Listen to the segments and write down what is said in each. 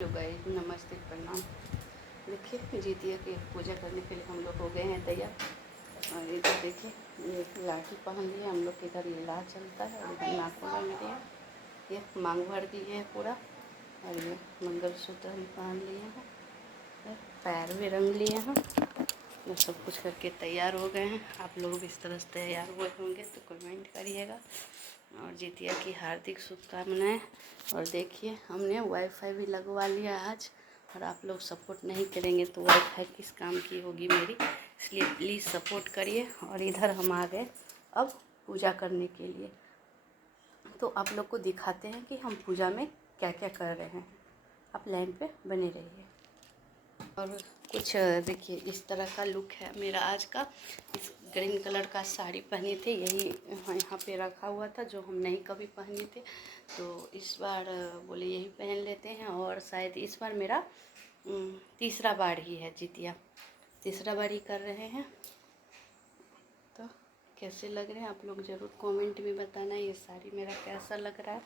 Hello guys, नमस्ते, प्रणाम। देखिए, जीतिया की पूजा करने के लिए हम लोग हो गए हैं तैयार। और इधर देखिए, ये लाठी पहन लिए हम लोग के इधर ये लाल चलता है। और इधर नाखून रंग लिए, ये मांग भर दिए हैं पूरा। और ये मंगलसूत्र हम पहन लिए हैं, पैर भी रंग लिए हैं। ये सब कुछ करके तैयार हो गए हैं। आप लोग भी इस तरह से तैयार हुए होंगे तो कमेंट करिएगा। और जीतिया की हार्दिक शुभकामनाएं। और देखिए, हमने वाईफाई भी लगवा लिया आज। और आप लोग सपोर्ट नहीं करेंगे तो वाईफाई किस काम की होगी मेरी, इसलिए प्लीज़ सपोर्ट करिए। और इधर हम आ गए अब पूजा करने के लिए, तो आप लोग को दिखाते हैं कि हम पूजा में क्या क्या कर रहे हैं। आप लाइन पे बने रहिए। और कुछ देखिए, इस तरह का लुक है मेरा आज का। इस ग्रीन कलर का साड़ी पहने थे, यही यहाँ पे रखा हुआ था जो हम नहीं कभी पहने थे। तो इस बार बोले यही पहन लेते हैं। और शायद इस बार मेरा तीसरा बार ही है, जीतिया तीसरा बार ही कर रहे हैं। तो कैसे लग रहे हैं आप लोग ज़रूर कमेंट में बताना। ये साड़ी मेरा कैसा लग रहा है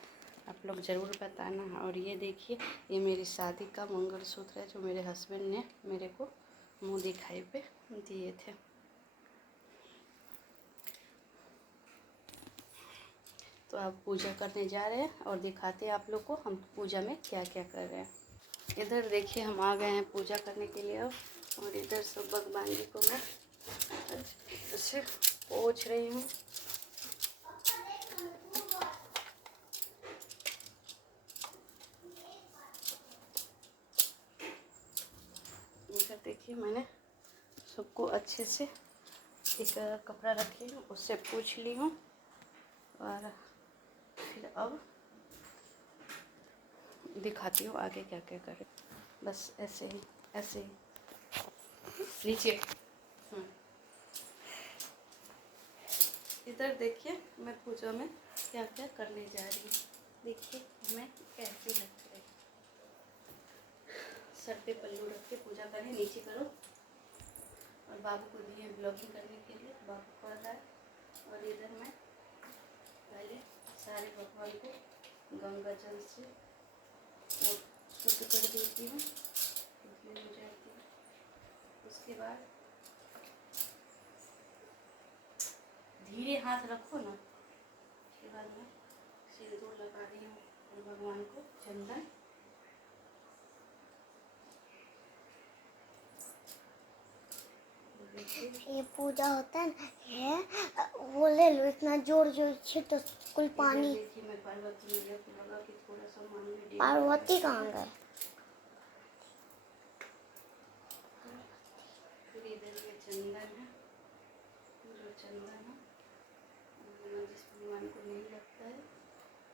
आप लोग ज़रूर बताना। और ये देखिए, ये मेरी शादी का मंगलसूत्र है जो मेरे हस्बैंड ने मेरे को मुंह दिखाई पे दिए थे। तो आप पूजा करने जा रहे हैं और दिखाते हैं आप लोग को हम पूजा में क्या क्या कर रहे हैं। इधर देखिए, हम आ गए हैं पूजा करने के लिए। और इधर सब भगवान जी को मैं अच्छे पोंछ रही हूँ। इधर देखिए, मैंने सबको अच्छे से एक कपड़ा रखी हूँ, उससे पोंछ ली हूँ। और फिर अब दिखाती हूँ आगे क्या क्या करें। बस ऐसे ही, ऐसे ही नीचे। इधर देखिए, मैं पूजा में क्या क्या करने जा रही हूँ। देखिए मैं कैसी लग रही। सर पे पल्लू रख के पूजा करें, नीचे करो। और बाबू को दिए ब्लॉगिंग करने के लिए, बाबू कर रहा है। और इधर मैं पहले सारे भगवान को गंगा जल से शुद्ध कर देती हूँ, हो जाती है। उसके बाद धीरे हाथ रखो ना। उसके बाद मैं सिंदूर लगा रही हूँ और भगवान को चंदन। ये पूजा होता है ना, है वो ले लो, इतना जोर जोर से तो कुल पानी। देखिए, मैं पार्वती मैया को लगा कि थोड़ा सा मन में पार्वती कहाँ गए? फिर इधर ये चंदन है, जो चंदन है जिस भगवान को नहीं लगता है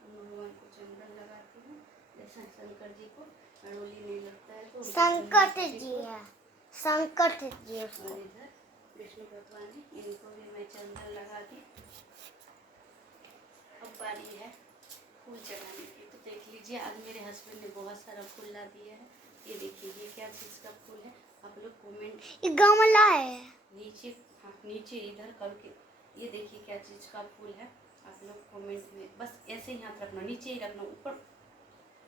भगवान को चंदन लगाती हूँ। जैसा शंकर जी को अड़ोली नहीं लगता है तो संकट जी है, संकट जी उसको। और इधर विष्णु भगवान है, इनको भी मैं चंदन लगा दी। अब बारी है फूल चढ़ाने की। तो देख लीजिए, आज मेरे हस्बैंड ने बहुत सारा फूल ला दिया है। ये देखिए, ये क्या चीज़ का फूल है आप लोग कमेंट। ये गमला है नीचे, हाँ नीचे इधर करके। ये देखिए क्या चीज़ का फूल है आप लोग कमेंट में, बस ऐसे ही हाथ रखना, नीचे ही रखना, ऊपर।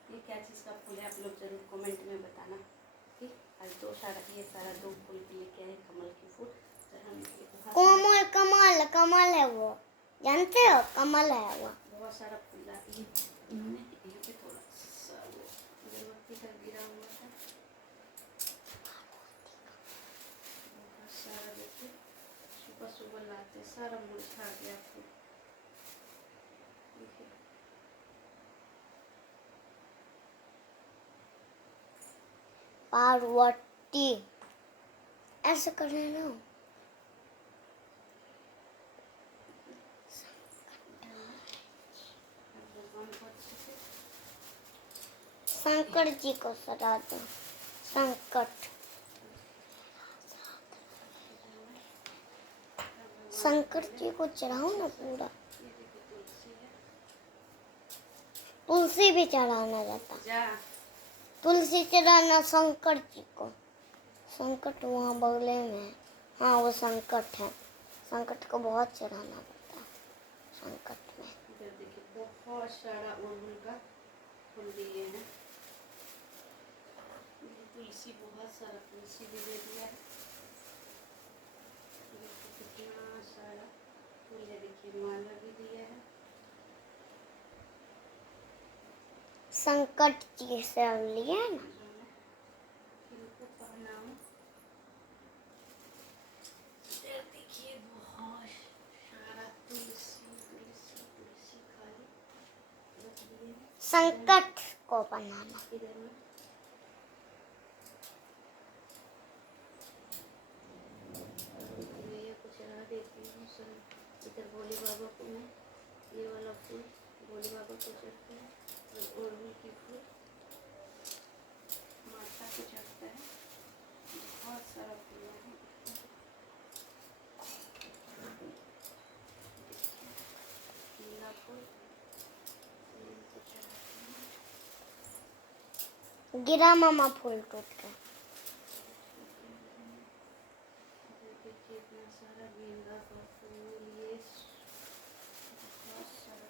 ये क्या चीज़ का फूल है आप लोग ज़रूर कमेंट में बताना। ठीक, आज ये सारा दो फूल के लेके आए, कमल के फूल चढ़ाने के लिए। कोमल, कमल कमल है वो, जानते हो, कमल है वो। बहुत सारा फूल ला दिए उन्होंने। यहाँ पे थोड़ा सा वो अगरबत्ती का गिरा हुआ था, बहुत सारा। देखिए, सुबह सुबह लाते सारा मुरझा गया फूल। देखिए, पार्वती ऐसे करना ना। भगवान को अच्छे से शंकर जी को सजा दो, संकट। शंकर जी को चढ़ाओ ना पूरा। ये देखिए, तुलसी है। तुलसी भी चढ़ाना जाता, जा तुलसी चढ़ाना शंकर जी को। संकट वहाँ बगले में है, हाँ वो संकट है। संकट को बहुत चढ़ाना पड़ता है संकट में। इधर देखिए, बहुत सारा अड़हुल का फूल दिए हैं। तुलसी, बहुत सारा तुलसी भी दे दिया है। देखिए कितना सारा फूल है, देखिए माला भी दिया है। संकट जी से लिए ना, इनको पहनाऊं। देखिए बहुत सारा तुलसी तुलसी तुलसी खाली रख दिए हैं। संकट को बनाना। इधर में गैया को चढ़ा देती हूँ सब। इधर भोले बाबा को मैं ये वाला फूल भोले बाबा को चढ़ता है, और अड़हुल की फूल माता को चढ़ता है। बहुत सारा फूल है, पीला फूल इनको चढ़ाती हूँ। गिरा मामा फूल टूट के। देखिए इतना सारा गेंदा का फूल, ये बहुत सारा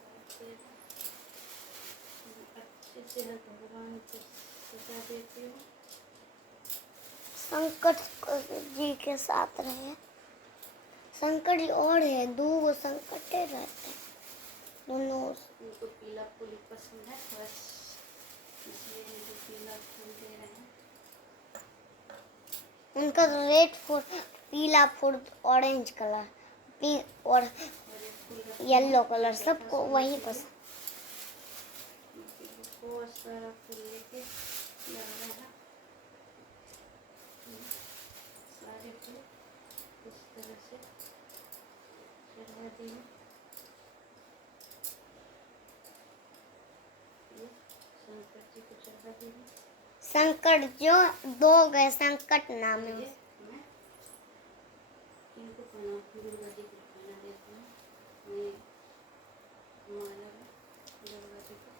अच्छे से भगवान को सजा देती हूँ। संकट जी के साथ रहे। संकट और है, दो संकट रहते हैं दोनों। उनको पीला फूल पसंद है, बस इसलिए मुझे पीला फूल दे रहे हैं। उनका रेड फूल, पीला फूल, ऑरेंज कलर और येलो कलर, सबको वही पसंद। बहुत सारा फूल लेके लग रहा है। सारे फूल इस तरह से चढ़ा दिए। शंकर जी को चढ़ा दिए। संकट जो दो गए, संकट नाम है। मैं इनको दुर्गा जी को पहना देती हूँ। मैं माला दुर्गा जी को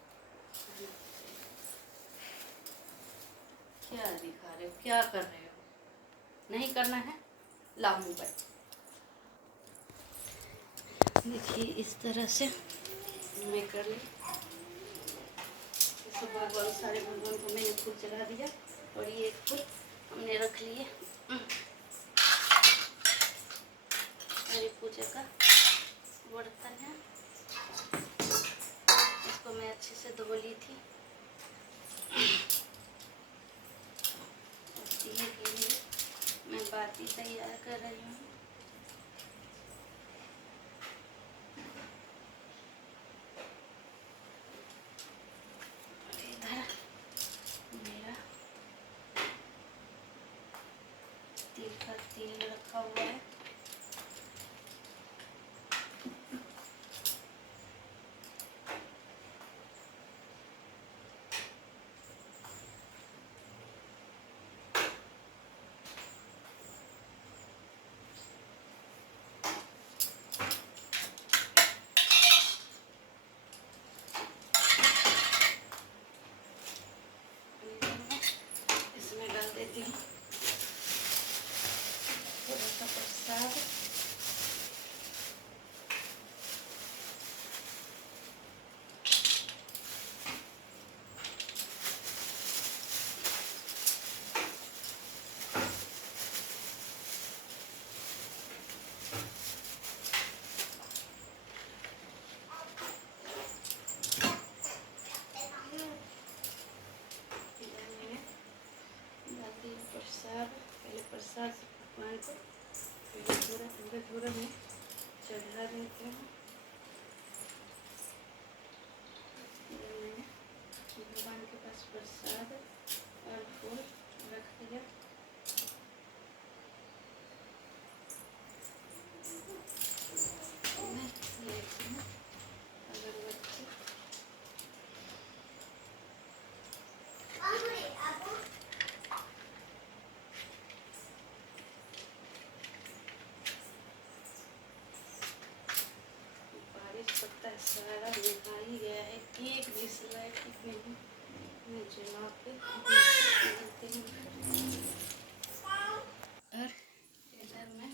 पहना देती हूँ। क्या दिखा रहे हो, क्या कर रहे हो? नहीं करना है, लाओ मोबाइल। देखिए इस तरह से मैं कर ली। भगवान, सारे भगवान को मैंने फूल चढ़ा दिया, और ये एक फूल हमने रख लिए। और ये पूजा का बर्तन है, इसको मैं अच्छे से धो ली थी। दिए के लिए मैं बाती तैयार कर रही हूँ। इधर मेरा तिल का तेल रखा हुआ है। इसमें डाल देती हूँ थोड़ा सा प्रसाद। प्रसाद, पहले प्रसाद से भगवान को थोड़ा थोड़ा मैं चढ़ा देती हूँ। मैंने भगवान के पास प्रसाद और फूल रख दिया। मैं लेती हूँ अगरबत्ती। पत्ता सारा नहा ही गया है, एक भी सिलाई ठीक नहीं। मैं जला के देती हूँ। और इधर में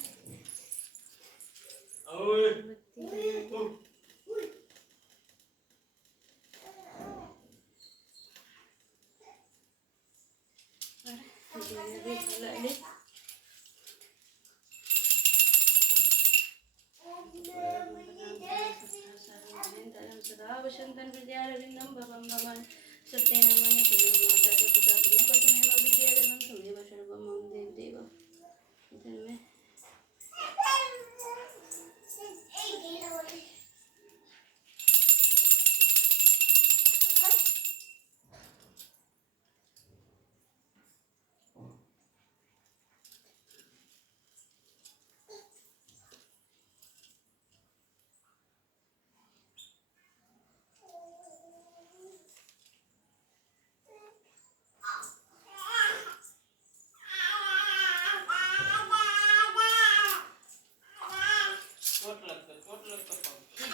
सदा वसंतन विद्यारविंदं भवं भवन् सत्येन मन्यते माता च पिता त्वमेव त्वमेव विद्यारविन्दं त्वमेव सर्वं मम देव इधर में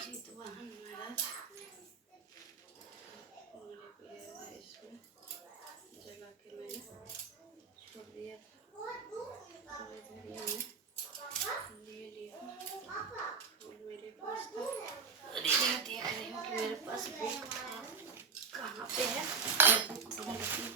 जीत वाहन महाराज मेरे को ये है इसमें जला के मैंने छोड़ दिया था तो इधर ही मैं ले लिया और मेरे पास था और इधर देख रही हूँ कि मेरे पास बुक कहाँ पे है मैं बुक ढूंढती हूँ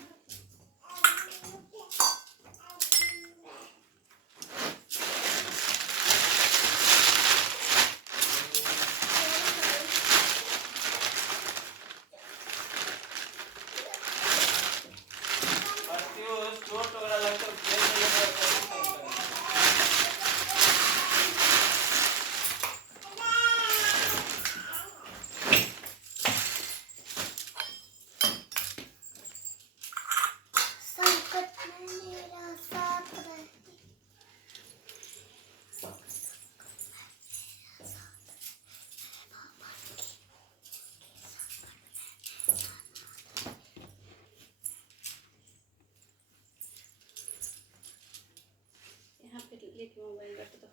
यहाँ पे लेके मोबाइल रख दो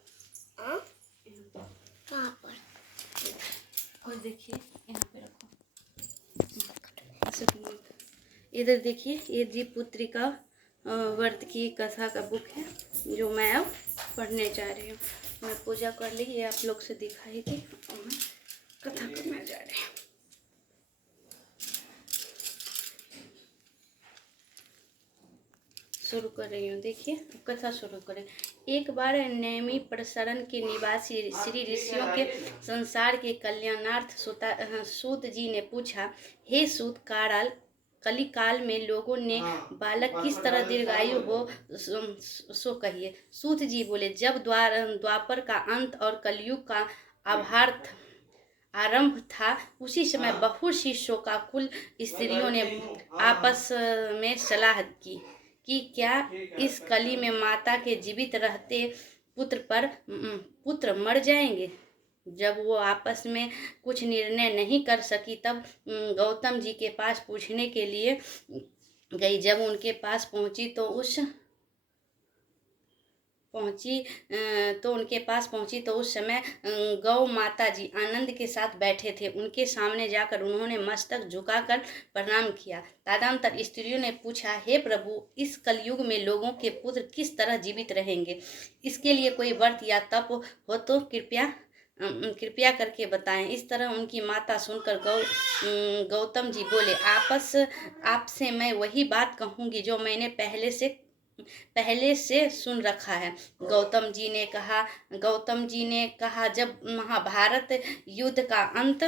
कहाँ पर? और देखिए यहाँ पे रखो इधर देखिए ये जी पुत्रिका व्रत की कथा का बुक है जो मैं अब पढ़ने जा रही हूँ। मैं पूजा कर ली ये आप लोग से दिखाई थी और मैं कथा करने जा रही हूँ। शुरू कर रही हूँ। देखिए कथा शुरू करें। एक बार नैमी प्रसरण के निवासी श्री ऋषियों के संसार के कल्याणार्थ सूत जी ने पूछा, हे सूत कली काल में लोगों ने बालक किस तरह दीर्घायु हो सो कहिए। सूत जी बोले, जब द्वापर का अंत और कलयुग का आरंभ था उसी समय बहुत सी शोकाकुल स्त्रियों ने आपस में सलाह की कि क्या इस कली में माता के जीवित रहते पुत्र मर जाएंगे। जब वो आपस में कुछ निर्णय नहीं कर सकी तब गौतम जी के पास पूछने के लिए गई। जब उनके पास पहुंची तो उस समय गौ माता जी आनंद के साथ बैठे थे। उनके सामने जाकर उन्होंने मस्तक झुकाकर प्रणाम किया। तदनंतर स्त्रियों ने पूछा, हे प्रभु, इस कलयुग में लोगों के पुत्र किस तरह जीवित रहेंगे? इसके लिए कोई व्रत या तप हो तो कृपया करके बताएं। इस तरह उनकी माता सुनकर गौतम जी बोले, आपसे मैं वही बात कहूँगी जो मैंने पहले से सुन रखा है। गौतम जी ने कहा, जब महाभारत युद्ध का अंत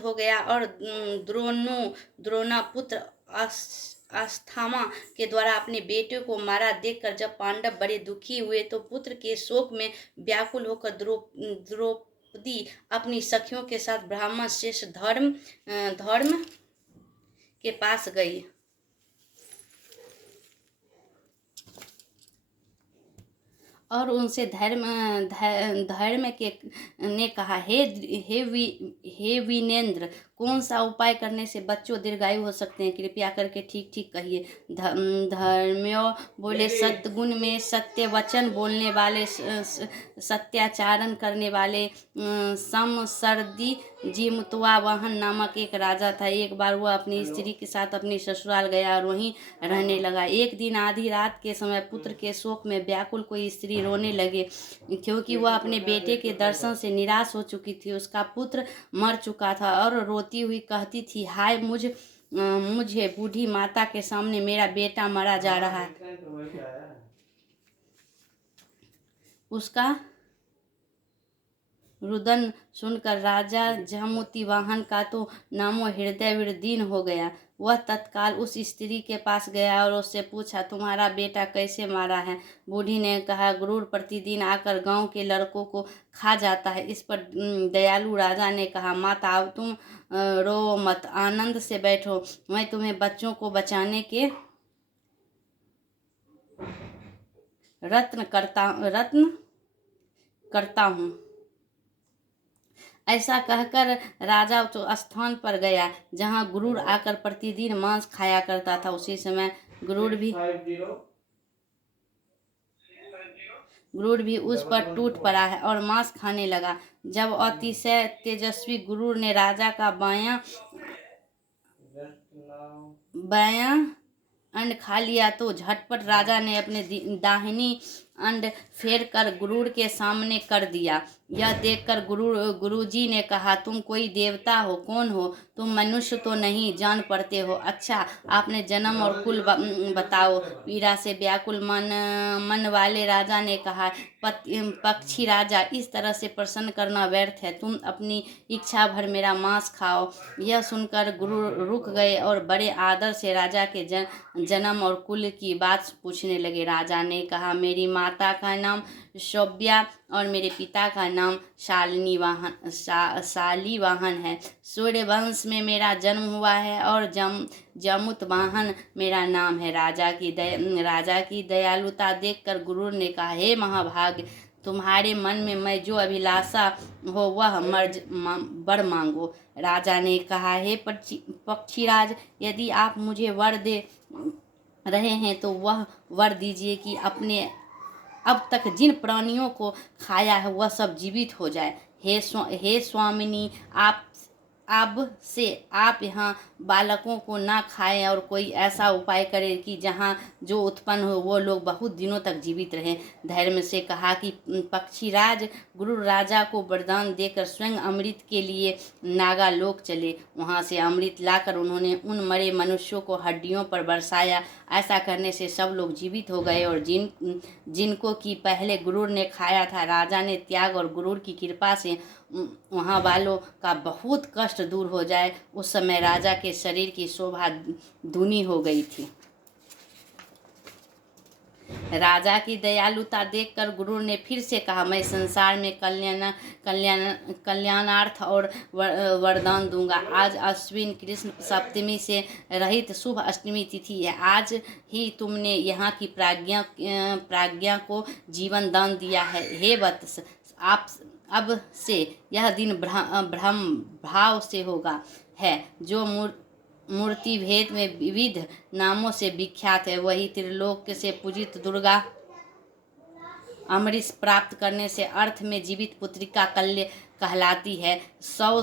हो गया और द्रोणा पुत्र अस्थामा के द्वारा अपने बेटे को मारा देखकर जब पांडव बड़े दुखी हुए तो पुत्र के शोक में व्याकुल होकर द्रौपदी अपनी सखियों के साथ ब्राह्मण श्रेष्ठ धर्म के पास गई और उनसे धर्म ने कहा, हे वीनेंद्र, कौन सा उपाय करने से बच्चों दीर्घायु हो सकते हैं? कृपया करके ठीक कहिए। धर्म्यो बोले, सद्गुण में सत्य वचन बोलने वाले, सत्याचरण करने वाले। समसर्दी जी मुतवावाहन नामक एक राजा था। एक बार वह अपनी स्त्री के साथ अपनी ससुराल गया और वहीं रहने लगा। एक दिन आधी रात के समय पुत्र के शोक में व्याकुल कोई स्त्री रोने लगे क्योंकि वह अपने बेटे के दर्शन से निराश हो चुकी थी। उसका पुत्र मर चुका था और रोती हुई कहती थी, हाय मुझे बूढ़ी माता के सामने मेरा बेटा मारा जा रहा है। उसका रुदन सुनकर राजा जामुतीवाहन का तो नामो हृदय विदीर्ण हो गया। वह तत्काल उस स्त्री के पास गया और उससे पूछा, तुम्हारा बेटा कैसे मारा है? बूढ़ी ने कहा, गुरूर प्रतिदिन आकर गांव के लड़कों को खा जाता है। इस पर दयालु राजा ने कहा, माता अब तुम रो मत, आनंद से बैठो, मैं तुम्हें बच्चों को बचाने के रत्न करता हूँ। ऐसा कहकर राजा उस स्थान पर गया जहाँ गुरूर आकर प्रतिदिन मांस खाया करता था। उसी समय गुरूर भी उस पर टूट पड़ा है और मांस खाने लगा। जब अतिशय तेजस्वी गुरूर ने राजा का बायां अंड खा लिया तो झटपट राजा ने अपने दाहिनी अंड फेर कर गुरूर के सामने कर दिया। यह देखकर गुरुजी ने कहा, तुम कोई देवता हो? कौन हो तुम? मनुष्य तो नहीं जान पड़ते हो। अच्छा, आपने जन्म और कुल बताओ। पीड़ा से व्याकुल मन वाले राजा ने कहा, पक्षी राजा, इस तरह से प्रसन्न करना व्यर्थ है। तुम अपनी इच्छा भर मेरा मांस खाओ। यह सुनकर गुरु रुक गए और बड़े आदर से राजा के जन्म और कुल की बात पूछने लगे। राजा ने कहा, मेरी माता का नाम शोभ्या और मेरे पिता का नाम शालिवाहन है। सूर्य वंश में मेरा जन्म हुआ है और जमुतवाहन मेरा नाम है। राजा की दयालुता देखकर गुरु ने कहा, हे महाभाग, तुम्हारे मन में मैं जो अभिलाषा हो वह वर मांगो। राजा ने कहा, हे पक्षीराज, यदि आप मुझे वर दे रहे हैं तो वह वर दीजिए कि अपने अब तक जिन प्राणियों को खाया है वह सब जीवित हो जाए। हे स्वामिनी, अब से आप यहाँ बालकों को ना खाएं और कोई ऐसा उपाय करें कि जहाँ जो उत्पन्न हो वो लोग बहुत दिनों तक जीवित रहें। धैर्य से कहा कि पक्षीराज गुरु राजा को वरदान देकर स्वयं अमृत के लिए नागालोक चले। वहाँ से अमृत लाकर उन्होंने उन मरे मनुष्यों को हड्डियों पर बरसाया। ऐसा करने से सब लोग जीवित हो गए और जिनको कि पहले गुरूर ने खाया था, राजा ने त्याग और गुरूर की कृपा से वहाँ वालों का बहुत कष्ट दूर हो जाए। उस समय राजा के शरीर की शोभा दूनी हो गई थी। राजा की दयालुता देखकर गुरु ने फिर से कहा, मैं संसार में कल्याणार्थ और वरदान दूंगा। आज अश्विन कृष्ण सप्तमी से रहित शुभ अष्टमी तिथि है। आज ही तुमने यहाँ की प्राज्ञा को जीवन दान दिया है। हे वत्स, आप अब से यह दिन ब्रह्म भाव से होगा है, जो मूर्ति भेद में विविध नामों से विख्यात है। वही त्रिलोक से पूजित दुर्गा अमृत प्राप्त करने से अर्थ में जीवित पुत्रिका कहलाती है। 100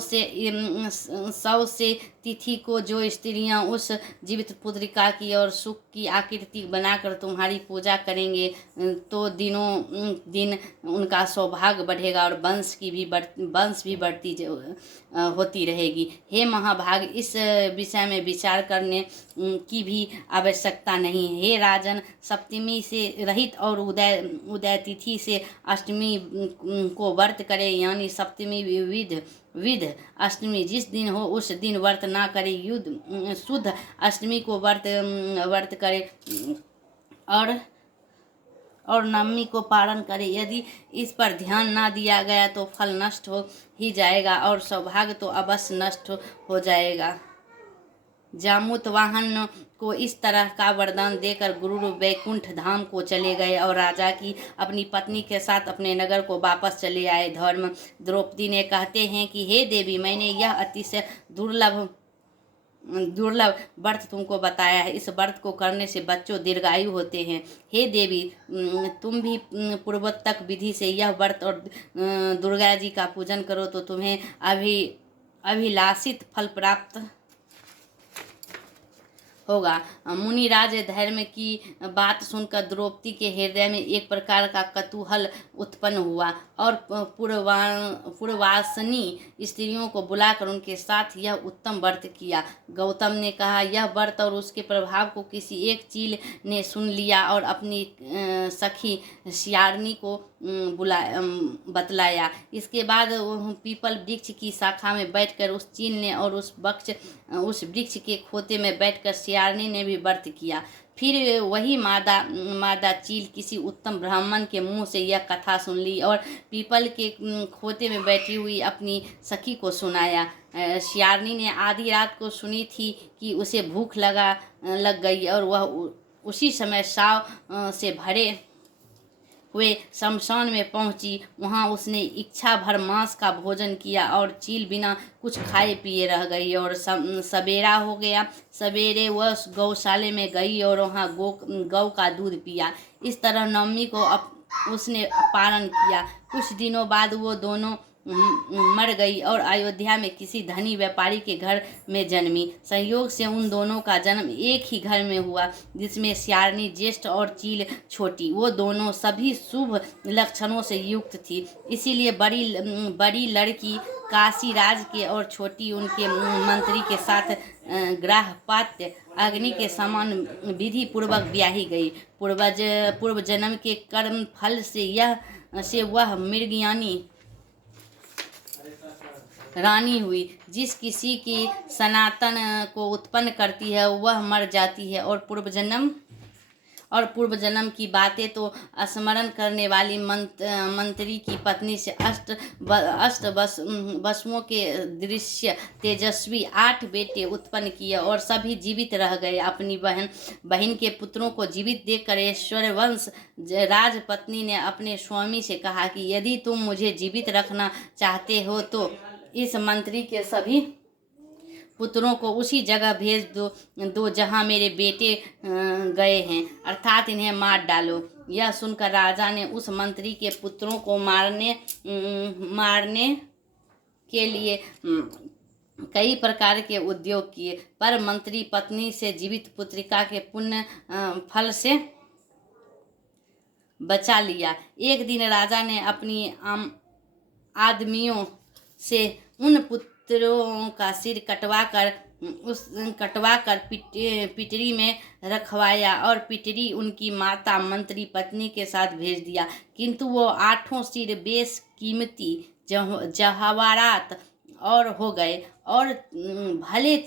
से तिथि को जो स्त्रियां उस जीवित पुत्रिका की और सुख की आकृति बनाकर तुम्हारी पूजा करेंगे तो दिनों दिन उनका सौभाग्य बढ़ेगा और वंश भी बढ़ती होती रहेगी। हे महाभाग, इस विषय में विचार करने की भी आवश्यकता नहीं। हे राजन, सप्तमी से रहित और उदय तिथि से अष्टमी को व्रत करे, यानी सप्तमी विध अष्टमी जिस दिन हो उस दिन व्रत ना करे, शुद्ध अष्टमी को व्रत करे और नवमी को पारण करे। यदि इस पर ध्यान ना दिया गया तो फल नष्ट हो ही जाएगा और सौभाग्य तो अवश्य नष्ट हो जाएगा। जामुतवाहन को इस तरह का वरदान देकर गुरु वैकुंठ धाम को चले गए और राजा की अपनी पत्नी के साथ अपने नगर को वापस चले आए। धर्म द्रौपदी ने कहते हैं कि हे देवी, मैंने यह अतिशय दुर्लभ व्रत तुमको बताया है। इस व्रत को करने से बच्चों दीर्घायु होते हैं। हे देवी, तुम भी पूर्वोक्त विधि से यह व्रत और दुर्गा जी का पूजन करो तो तुम्हें अभिलाषित फल प्राप्त होगा। मुनिराज धर्म की बात सुनकर द्रौपदी के हृदय में एक प्रकार का कतूहल उत्पन्न हुआ और पूर्ववासिनी स्त्रियों को बुलाकर उनके साथ यह उत्तम व्रत किया। गौतम ने कहा, यह व्रत और उसके प्रभाव को किसी एक चील ने सुन लिया और अपनी सखी सियारनी को बतलाया। इसके बाद वह पीपल वृक्ष की शाखा में बैठकर उस चील ने और उस वृक्ष के खोते में बैठकर सियारनी ने भी व्रत किया। फिर वही मादा चील किसी उत्तम ब्राह्मण के मुंह से यह कथा सुन ली और पीपल के खोते में बैठी हुई अपनी सखी को सुनाया। सियारनी ने आधी रात को सुनी थी कि उसे भूख लग गई और वह उसी समय शव से भरे हुए शमशान में पहुंची। वहां उसने इच्छा भर मांस का भोजन किया और चील बिना कुछ खाए पिए रह गई और सवेरा हो गया। सवेरे वह गौशाले में गई और वहां गौ का दूध पिया। इस तरह नवमी को उसने पालन किया। कुछ दिनों बाद वो दोनों मर गई और अयोध्या में किसी धनी व्यापारी के घर में जन्मी। संयोग से उन दोनों का जन्म एक ही घर में हुआ, जिसमें सियारनी ज्येष्ठ और चील छोटी। वो दोनों सभी शुभ लक्षणों से युक्त थी, इसीलिए बड़ी लड़की काशीराज के और छोटी उनके मंत्री के साथ ग्राहपात्य अग्नि के समान विधि पूर्वक ब्याही गई। पूर्व जन्म के कर्म फल से वह मृगयानी रानी हुई। जिस किसी की सनातन को उत्पन्न करती है वह मर जाती है, और पूर्व जन्म की बातें तो स्मरण करने वाली मंत्री की पत्नी से अष्ट वसुओं के दृश्य तेजस्वी 8 बेटे उत्पन्न किए और सभी जीवित रह गए। अपनी बहन के पुत्रों को जीवित देखकर ऐश्वर्यवंश राजपत्नी ने अपने स्वामी से कहा कि यदि तुम मुझे जीवित रखना चाहते हो तो इस मंत्री के सभी पुत्रों को उसी जगह भेज दो जहां मेरे बेटे गए हैं, अर्थात इन्हें मार डालो। यह सुनकर राजा ने उस मंत्री के पुत्रों को मारने के लिए कई प्रकार के उद्योग किए, पर मंत्री पत्नी से जीवित पुत्रिका के पुण्य फल से बचा लिया। एक दिन राजा ने अपनी आदमियों से उन पुत्रों का सिर कटवाकर पिटरी में रखवाया और पिटरी उनकी माता मंत्री पत्नी के साथ भेज दिया। किंतु वो 8 सिर बेश कीमती जवाहरात और हो गए, और भले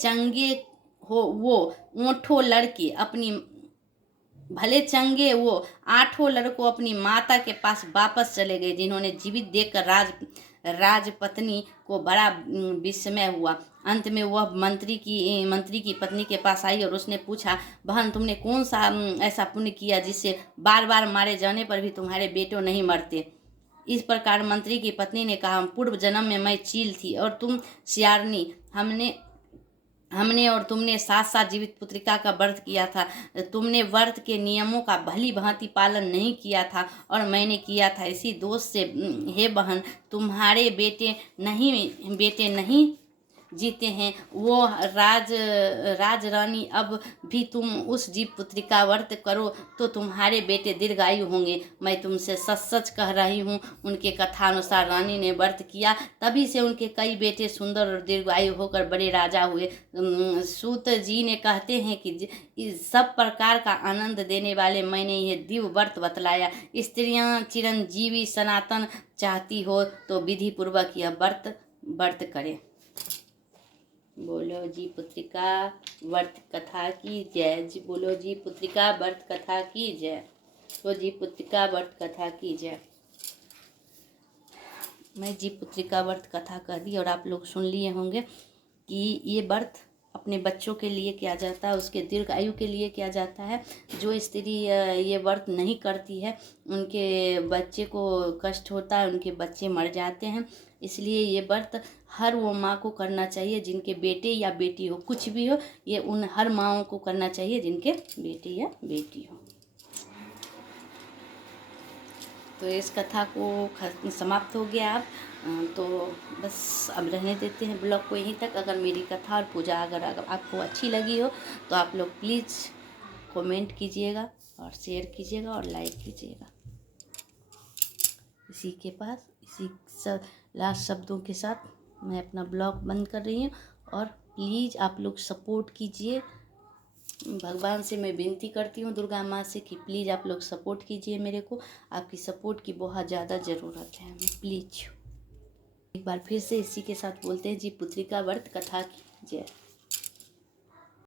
चंगे वो 8 लड़कों अपनी माता के पास वापस चले गए, जिन्होंने जीवित देखकर राजपत्नी को बड़ा विस्मय हुआ। अंत में वह मंत्री की पत्नी के पास आई और उसने पूछा, बहन, तुमने कौन सा ऐसा पुण्य किया जिससे बार बार मारे जाने पर भी तुम्हारे बेटे नहीं मरते? इस प्रकार मंत्री की पत्नी ने कहा, पूर्व जन्म में मैं चील थी और तुम सियारनी। हमने और तुमने साथ साथ जीवित पुत्रिका का व्रत किया था। तुमने व्रत के नियमों का भली भांति पालन नहीं किया था और मैंने किया था। इसी दोष से हे बहन, तुम्हारे बेटे नहीं जीते हैं। वो राजरानी, अब भी तुम उस जीव पुत्री का व्रत करो तो तुम्हारे बेटे दीर्घायु होंगे। मैं तुमसे सच कह रही हूँ। उनके कथानुसार रानी ने व्रत किया, तभी से उनके कई बेटे सुंदर और दीर्घायु होकर बड़े राजा हुए। सूत जी ने कहते हैं कि इस सब प्रकार का आनंद देने वाले मैंने यह दिव्य व्रत बतलाया। स्त्रियां चिरंजीवी सनातन चाहती हो तो विधि पूर्वक यह व्रत करें। बोलो जी पुत्रिका व्रत कथा की जय। जी बोलो जी पुत्रिका व्रत कथा की जय। तो जी पुत्रिका व्रत कथा की जय। मैं जी पुत्रिका व्रत कथा कर दी और आप लोग सुन लिए होंगे कि ये व्रत अपने बच्चों के लिए किया जाता है, उसके दीर्घ आयु के लिए किया जाता है। जो स्त्री ये व्रत नहीं करती है उनके बच्चे को कष्ट होता है, उनके बच्चे मर जाते हैं। इसलिए ये व्रत हर वो माँ को करना चाहिए जिनके बेटे या बेटी हो, कुछ भी हो, ये उन हर माँओं को करना चाहिए जिनके बेटे या बेटी हो। तो इस कथा को समाप्त हो गया अब, तो बस अब रहने देते हैं ब्लॉग को यहीं तक। अगर मेरी कथा और पूजा अगर आपको अच्छी लगी हो तो आप लोग प्लीज़ कमेंट कीजिएगा और शेयर कीजिएगा और लाइक कीजिएगा। इसी के पास इसी लास्ट शब्दों के साथ मैं अपना ब्लॉग बंद कर रही हूँ। और प्लीज़ आप लोग सपोर्ट कीजिए। भगवान से मैं विनती करती हूँ, दुर्गा माँ से, कि प्लीज़ आप लोग सपोर्ट कीजिए मेरे को। आपकी सपोर्ट की बहुत ज़्यादा ज़रूरत है हमें, प्लीज़। एक बार फिर से इसी के साथ बोलते हैं जी, पुत्रिका व्रत कथा की जय।